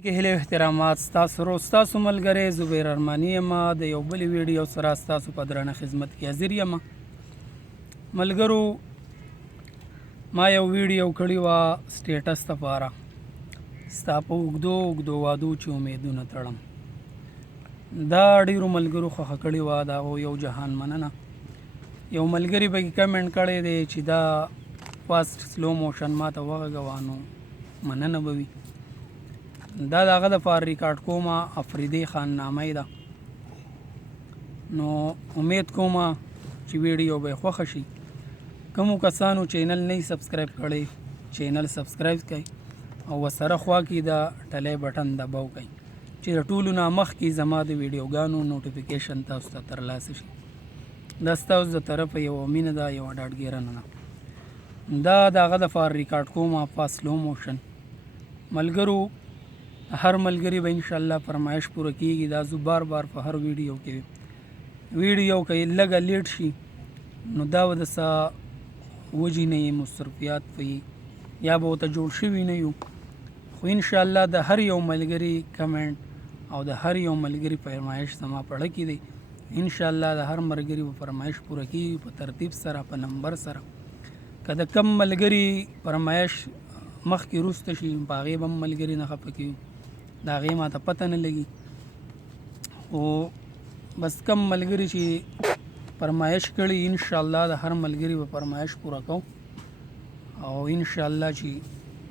کې هله احترامات ستاسو رو ستاسو ملګری زبیر ارمانی یم د یو بل ویډیو سره ستاسو په درنه خدمت کې حاضر یم ملګرو ما یو ویډیو کړی و سټیټس لپاره ستا په اوږدو وادو چې امیدونه تړم دا ډیرو ملګرو خوښه کړې وه دا یو جهان مننه یو ملګري پکې کمنټ کړی دی چې دا فاسټ سلو موشن ما ته وغږوه نو مننه به وي دا د هغه دپاره ریکارډ کوم افریدی خان نامه ده نو امید کوم چې ویډیو به خوښه شي کومو کسانو چینل نه سبسکرایب کړی چینل سبسکرایب کړئ او ورسره خوا کې د ټلی بټن دباو کړئ چې د ټولو نه مخکې زما د ویډیوګانو نوټیفیکیشن تاسو ته ترلاسه شي دا ستاسو د طرفه یوه مینه ده یوه ډاډګیرنه ده دا د هغه دپاره ریکارډ کوم په سلو موشن ملګرو هر ملګری به انشاءالله فرمایش پوره کیږي دا زه بار په هر ویډیو کې که لږه لیټ شي نو دا به د څه وجې نه یې مصرفیات وي یا به ورته جوړ شوي نه یو خو انشاءالله د هر یو ملګري کمنټ او د هر یو ملګري فرمایش زما پړه کې دی انشاءالله د هر ملګري به فرمایش پوره کیږي په ترتیب سره په نمبر سره که د کم ملګري فرمایش مخکې وروسته شي په هغې به هم ملګري نه خفه کیږي د هغې ما ته پته نه لګي خو بس کم ملګري چې فرمایش کړي انشاءالله د هر ملګري به فرمایش پوره کوم او انشاءالله چې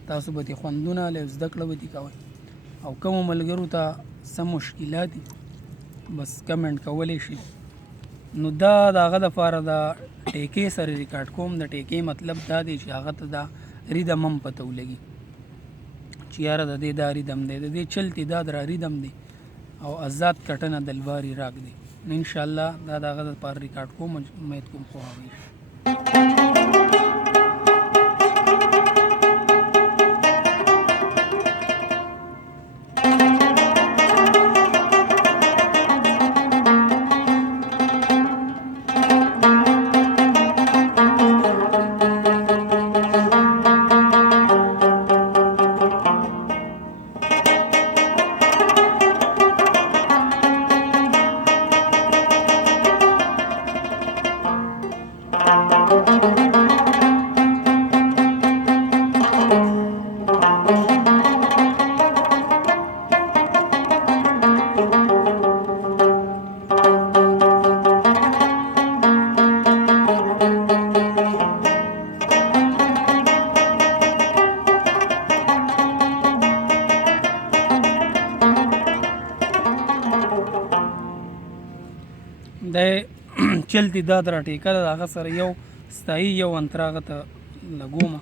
تاسو به دې خوندونه له زده کړه به دې کوئ او کومو ملګرو ته څه مشکلات دي بس کمنټ کولی شي نو دا د هغه دپاره د ټیکې سره ریکارډ کوم د ټیکې مطلب دا دی چې هغه ته دا ریدم هم پته ولګي چې یاره د دې دا ریدم دی د دې چلتې دا در ریدم دی او آزاد کټنه دلواري راګ دی نو انشاءالله دا د هغه دپاره ریکارډ کوم امید کوم پوهوي د چلتې دا در ټیکه ده د هغه سره یو ستایي یو انتره هغه ته لګومه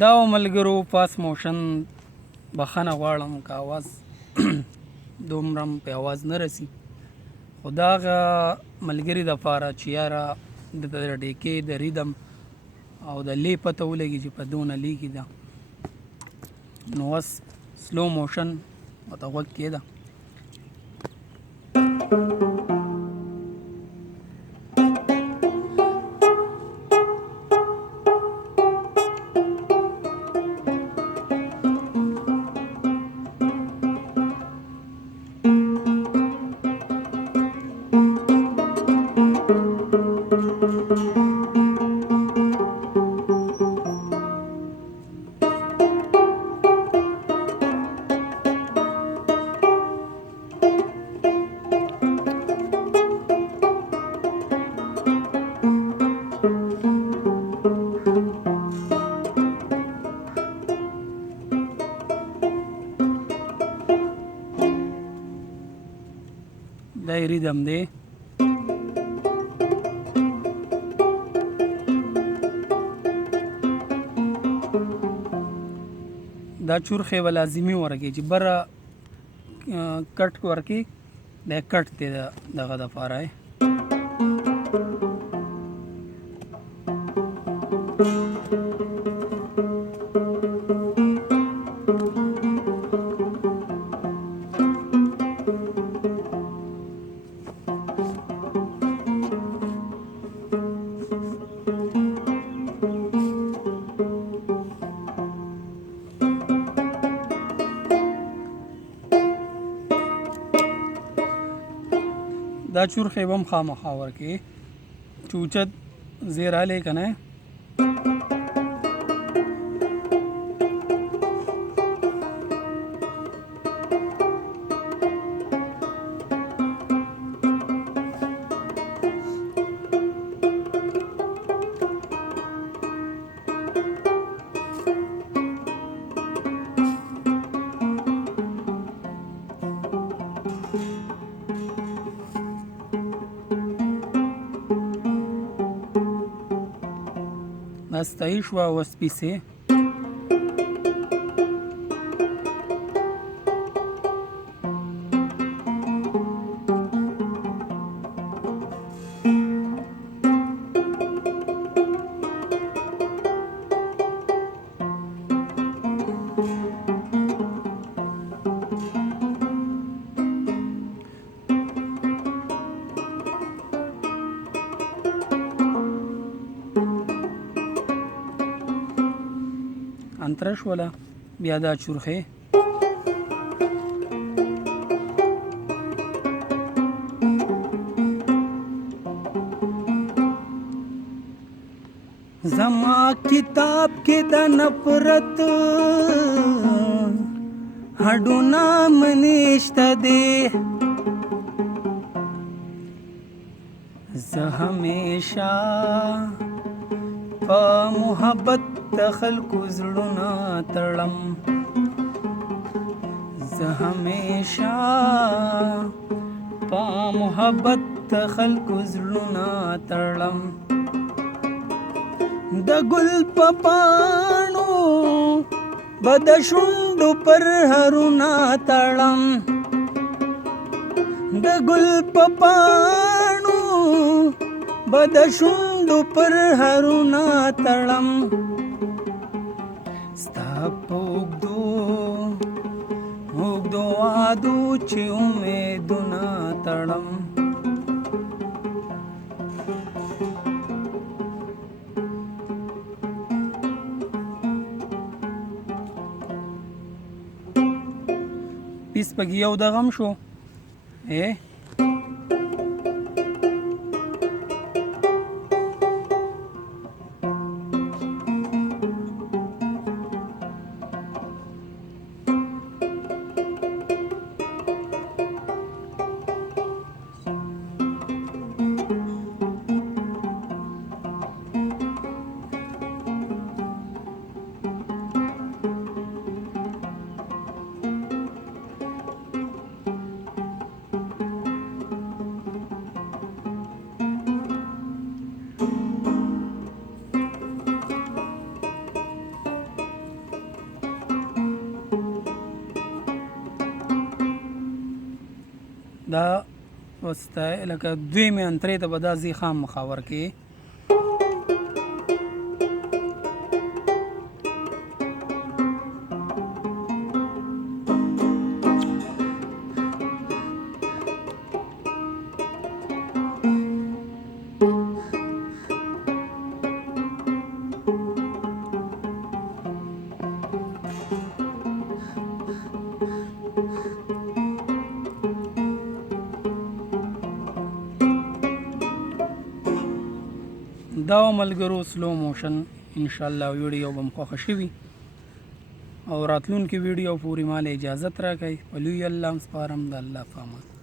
دا ملګرو فاست موشن بخښنه غواړم که اواز دومره په اواز نه رسي، خو د هغه ملګري دپاره چې یاره د ډیکې د ریدم او د لی پته ولګي چې په دونه لیکي ده، نو اوس سلو موشن ورته غوږ کېده. دا یې ریدم دی. دا چورخې به لازمي ورکړي چې بره کټ ورکړي، دا کټ دی دغه دپاره یې. دا چورخې به هم خامخا ورکړي چې اوچت ځای رالی که نه. استایی شوه او سپیسې. انتره شوله بیا دا چورخې زما کتاب کې د نفرت هډونه منشته دی، زه همیشه په محبت د خلکو زړونه تړم، زه همیشه په محبت د خلکو زړونه تړم، د ګل په پاڼو به د شونډو پر هرونه تړم، د ګل په پاڼو به د شونډو پر هرونه تړم، ستا په اوږدو وعدو چې امیدونه تړم. پیس پکې یو دغم شو دا وسته لکه دویمې انترې ته به دا ځي خامخا ورکې دا ملګرو سلو موشن انشاءالله ویډیو به م خوښه شوي او راتلونکي ویډیو پورې مال اجازت راکئ په لوی الله م سپارم د الله په امان